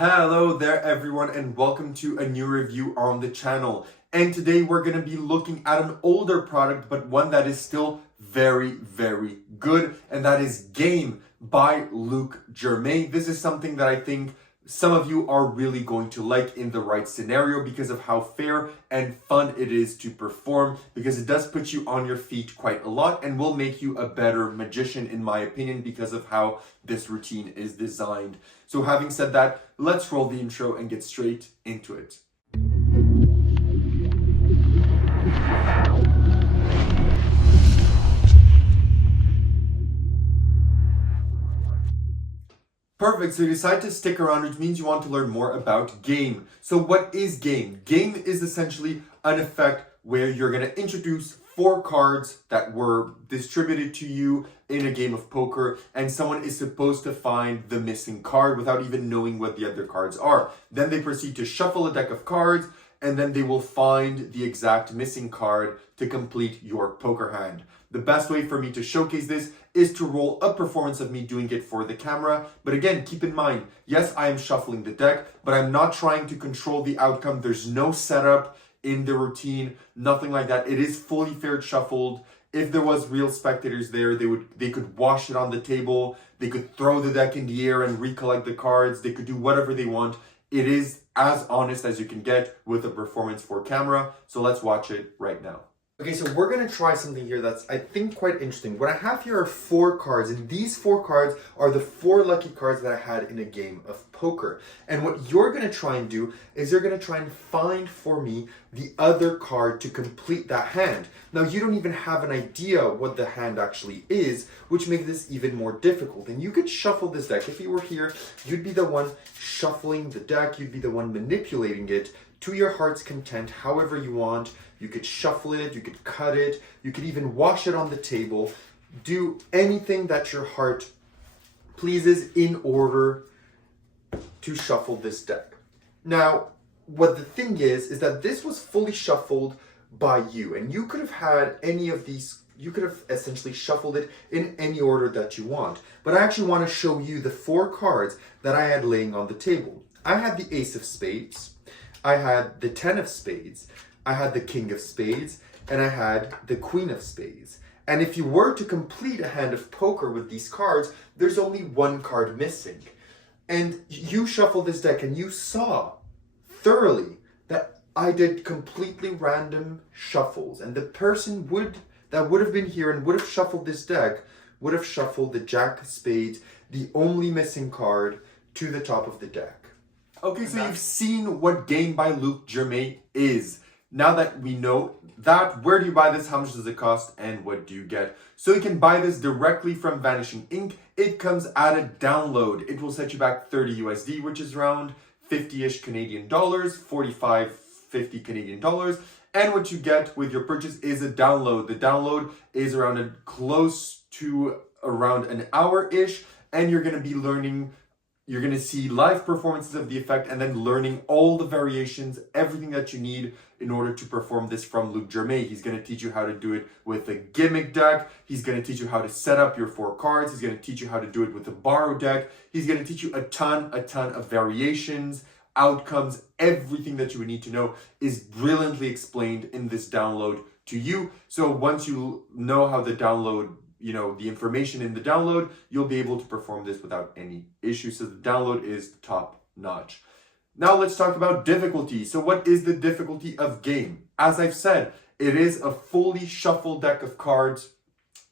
Hello there everyone and welcome to a new review on the channel. And today we're going to be looking at an older product but one that is still very good, and that is Game by Jermay. This is something that I think some of you are really going to like in the right scenario because of how fair and fun it is to perform, because it does put you on your feet quite a lot and will make you a better magician in my opinion because of how this routine is designed. So having said that, let's roll the intro and get straight into it. Perfect, so you decide to stick around, which means you want to learn more about Game. So what is Game? Game is essentially an effect where you're going to introduce 4 cards that were distributed to you in a game of poker, and someone is supposed to find the missing card without even knowing what the other cards are. Then they proceed to shuffle a deck of cards, and then they will find the exact missing card to complete your poker hand. The best way for me to showcase this is to roll a performance of me doing it for the camera. But again, keep in mind, yes, I am shuffling the deck, but I'm not trying to control the outcome. There's no setup in the routine, nothing like that. It is fully fair shuffled. If there was real spectators there, they could wash it on the table. They could throw the deck in the air and recollect the cards. They could do whatever they want. It is as honest as you can get with a performance for camera. So let's watch it right now. Okay, so we're going to try something here that's, I think, quite interesting. What I have here are 4 cards, and these 4 cards are the 4 lucky cards that I had in a game of poker. And what you're going to try and do is you're going to try and find for me the other card to complete that hand. Now, you don't even have an idea what the hand actually is, which makes this even more difficult. And you could shuffle this deck. If you were here, you'd be the one shuffling the deck. You'd be the one manipulating it to your heart's content, however you want. You could shuffle it, you could cut it, you could even wash it on the table. Do anything that your heart pleases in order to shuffle this deck. Now, what the thing is that this was fully shuffled by you, and you could have had any of these, you could have essentially shuffled it in any order that you want. But I actually want to show you the 4 cards that I had laying on the table. I had the Ace of Spades, I had the 10 of Spades, I had the King of Spades, and I had the Queen of Spades. And if you were to complete a hand of poker with these cards, there's only 1 card missing. And you shuffled this deck and you saw thoroughly that I did completely random shuffles. And the person that would have been here and would have shuffled this deck would have shuffled the Jack of Spades, the only missing card, to the top of the deck. Okay, so you've seen what Game by Jermay is. Now that we know that, where do you buy this, how much does it cost, and what do you get? So you can buy this directly from Vanishing Ink. It comes at a download. It will set you back 30 USD, which is around 50-ish Canadian dollars, 45, 50 Canadian dollars. And what you get with your purchase is a download. The download is around close to around an hour-ish, and you're going to be learning. You're going to see live performances of the effect and then learning all the variations, everything that you need in order to perform this from Jermay. He's going to teach you how to do it with a gimmick deck. He's going to teach you how to set up your 4 cards. He's going to teach you how to do it with a borrow deck. He's going to teach you a ton of variations, outcomes. Everything that you would need to know is brilliantly explained in this download to you. So once you know how the download, the information in the download, you'll be able to perform this without any issue. So the download is top notch. Now let's talk about difficulty. So what is the difficulty of Game? As I've said, it is a fully shuffled deck of cards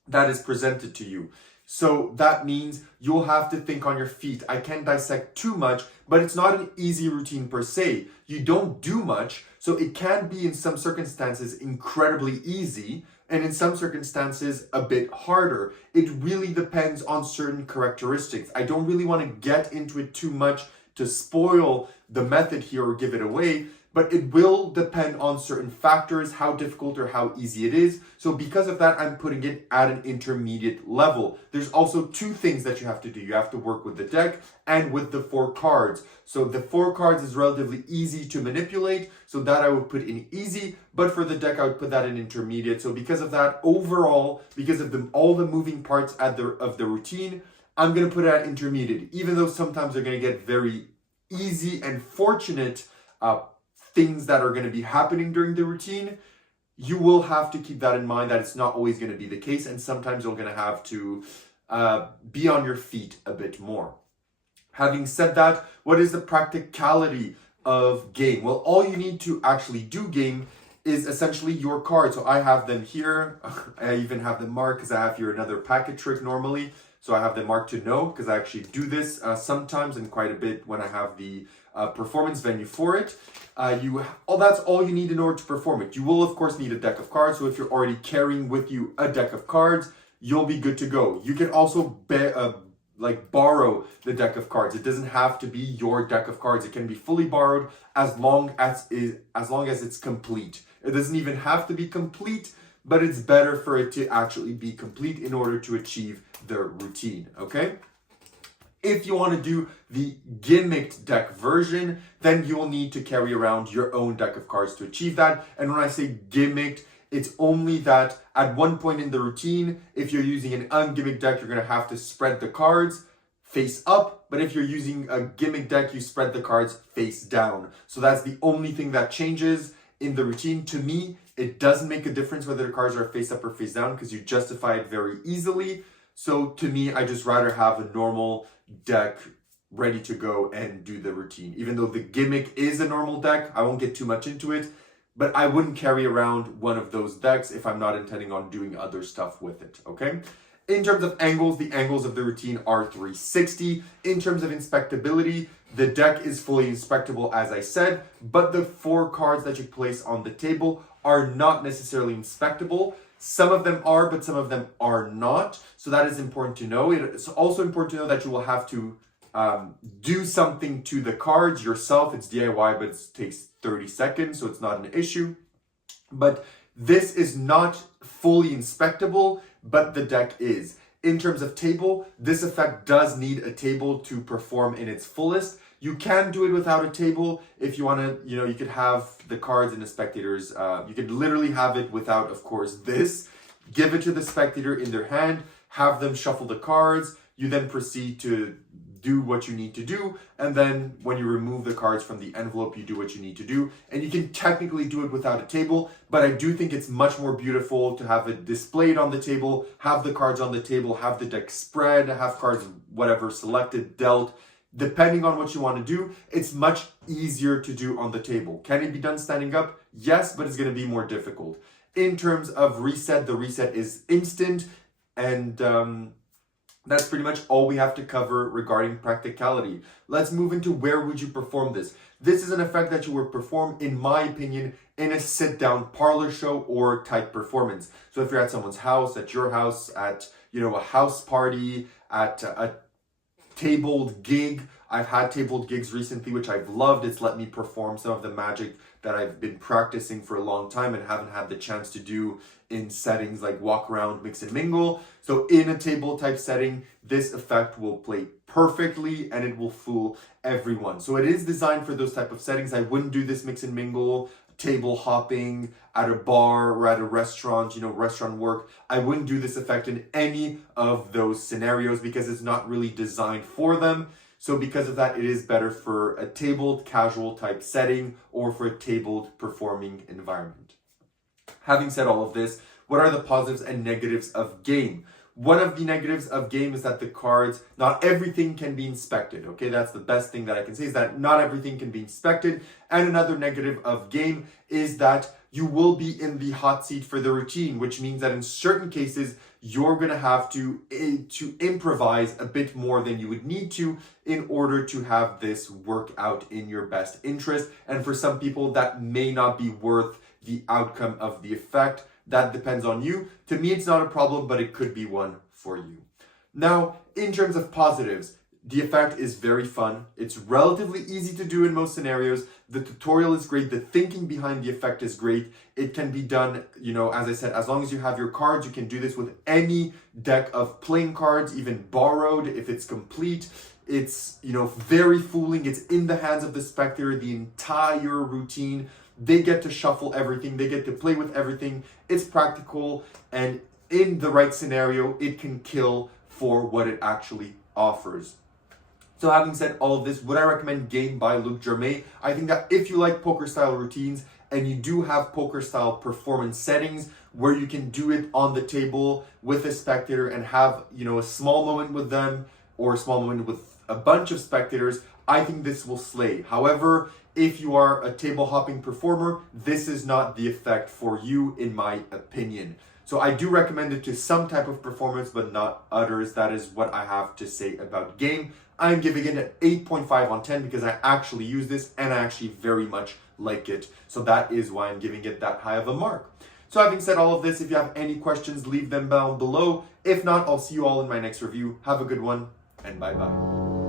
that is presented to you. So that means you'll have to think on your feet. I can't dissect too much, but it's not an easy routine per se. You don't do much, so it can be in some circumstances incredibly easy, and in some circumstances a bit harder. It really depends on certain characteristics. I don't really want to get into it too much to spoil the method here or give it away, but it will depend on certain factors, how difficult or how easy it is. So because of that, I'm putting it at an intermediate level. There's also 2 things that you have to do. You have to work with the deck and with the 4 cards. So the 4 cards is relatively easy to manipulate, so that I would put in easy, but for the deck, I would put that in intermediate. So because of that, overall, because of all the moving parts of the routine, I'm going to put it at intermediate, even though sometimes they're going to get very easy and fortunate things that are going to be happening during the routine, you will have to keep that in mind, that it's not always going to be the case, and sometimes you're going to have to be on your feet a bit more. Having said that, what is the practicality of game? Well, all you need to actually do game is essentially your cards. So I have them here. I even have them marked because I have here another packet trick normally. So I have them marked to know because I actually do this sometimes and quite a bit when I have the performance venue for it. That's all you need in order to perform it. You will of course need a deck of cards. So if you're already carrying with you a deck of cards, you'll be good to go. You can also borrow the deck of cards. It doesn't have to be your deck of cards. It can be fully borrowed as long as it's complete. It doesn't even have to be complete, but it's better for it to actually be complete in order to achieve the routine, okay? If you want to do the gimmicked deck version, then you'll need to carry around your own deck of cards to achieve that. And when I say gimmicked, it's only that at one point in the routine, if you're using an ungimmicked deck, you're going to have to spread the cards face up. But if you're using a gimmick deck, you spread the cards face down. So that's the only thing that changes in the routine. To me, it doesn't make a difference whether the cards are face up or face down because you justify it very easily. So to me, I just rather have a normal deck ready to go and do the routine. Even though the gimmick is a normal deck, I won't get too much into it. But I wouldn't carry around one of those decks if I'm not intending on doing other stuff with it, okay? In terms of angles, the angles of the routine are 360. In terms of inspectability, the deck is fully inspectable, as I said, but the 4 cards that you place on the table are not necessarily inspectable. Some of them are, but some of them are not. So that is important to know. It's also important to know that you will have to do something to the cards yourself. It's DIY, but it takes 30 seconds, so it's not an issue. But this is not fully inspectable, but the deck is. In terms of table, this effect does need a table to perform in its fullest. You can do it without a table if you want to, you could have the cards in the spectators. You could literally have it without, of course, this. Give it to the spectator in their hand, have them shuffle the cards. You then proceed to do what you need to do, and then when you remove the cards from the envelope, you do what you need to do. And you can technically do it without a table, but I do think it's much more beautiful to have it displayed on the table, have the cards on the table, have the deck spread, have cards whatever selected, dealt. Depending on what you want to do, it's much easier to do on the table. Can it be done standing up? Yes, but it's going to be more difficult. In terms of reset, the reset is instant, and that's pretty much all we have to cover regarding practicality. Let's move into where would you perform this. This is an effect that you would perform, in my opinion, in a sit-down parlor show or type performance. So if you're at someone's house, at your house, at a house party, at a tabled gig. I've had tabled gigs recently, which I've loved. It's let me perform some of the magic that I've been practicing for a long time and haven't had the chance to do in settings like walk around, mix and mingle. So in a table type setting, this effect will play perfectly and it will fool everyone. So it is designed for those type of settings. I wouldn't do this mix and mingle, table hopping at a bar or at a restaurant, restaurant work. I wouldn't do this effect in any of those scenarios because it's not really designed for them. So because of that, it is better for a tabled casual type setting or for a tabled performing environment. Having said all of this, what are the positives and negatives of game? One of the negatives of game is that the cards, not everything can be inspected, okay? That's the best thing that I can say, is that not everything can be inspected. And another negative of game is that you will be in the hot seat for the routine, which means that in certain cases, you're going to have to improvise a bit more than you would need to in order to have this work out in your best interest. And for some people, that may not be worth the outcome of the effect. That depends on you. To me, it's not a problem, but it could be one for you. Now, in terms of positives, the effect is very fun. It's relatively easy to do in most scenarios. The tutorial is great. The thinking behind the effect is great. It can be done, as I said, as long as you have your cards, you can do this with any deck of playing cards, even borrowed if it's complete. It's, very fooling. It's in the hands of the spectator, the entire routine. They get to shuffle everything. They get to play with everything. It's practical, and in the right scenario, it can kill for what it actually offers. So having said all of this, would I recommend Game by Jermay? I think that if you like poker style routines and you do have poker style performance settings where you can do it on the table with a spectator and have, a small moment with them or a small moment with a bunch of spectators, I think this will slay. However, if you are a table hopping performer, this is not the effect for you, in my opinion. So I do recommend it to some type of performance, but not others. That is what I have to say about Game. I'm giving it an 8.5 on 10 because I actually use this and I actually very much like it. So that is why I'm giving it that high of a mark. So having said all of this, if you have any questions, leave them down below. If not, I'll see you all in my next review. Have a good one and bye-bye.